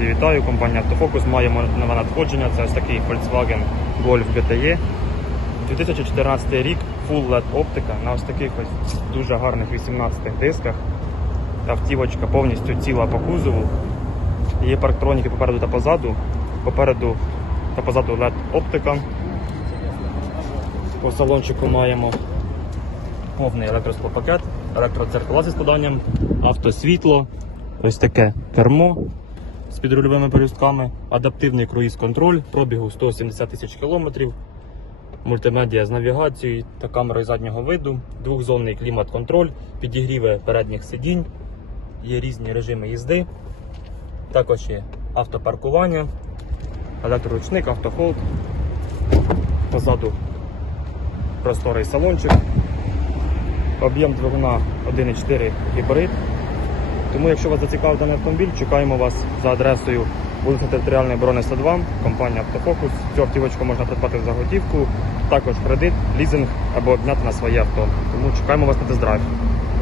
Друзі, вітаю! Компанія Автофокус. Маємо нове надходження. Це ось такий Volkswagen Golf GTE. 2014 рік, Full LED оптика на ось таких ось дуже гарних 18 дисках. Автівочка повністю ціла по кузову. Є парктроніки попереду та позаду. Попереду та позаду LED оптика. По салончику маємо повний електросклопакет, електродзеркала зі складанням, автосвітло, ось таке кермо з підрульовими пелюстками, адаптивний круїз-контроль, пробігу 170 тисяч кілометрів, мультимедіа з навігацією та камерою заднього виду, двохзонний клімат-контроль, підігріви передніх сидінь, є різні режими їзди, також є автопаркування, електроручник, автохолд, позаду просторий салончик. Об'єм двигуна 1,4 гібрид. Тому, якщо вас зацікавив даний автомобіль, чекаємо вас за адресою вулиця Територіальної оборони 102, компанія Автофокус. Цю автівочку можна придбати за готівку, також кредит, лізинг або обняти на своє авто. Тому чекаємо вас на тест-драйв.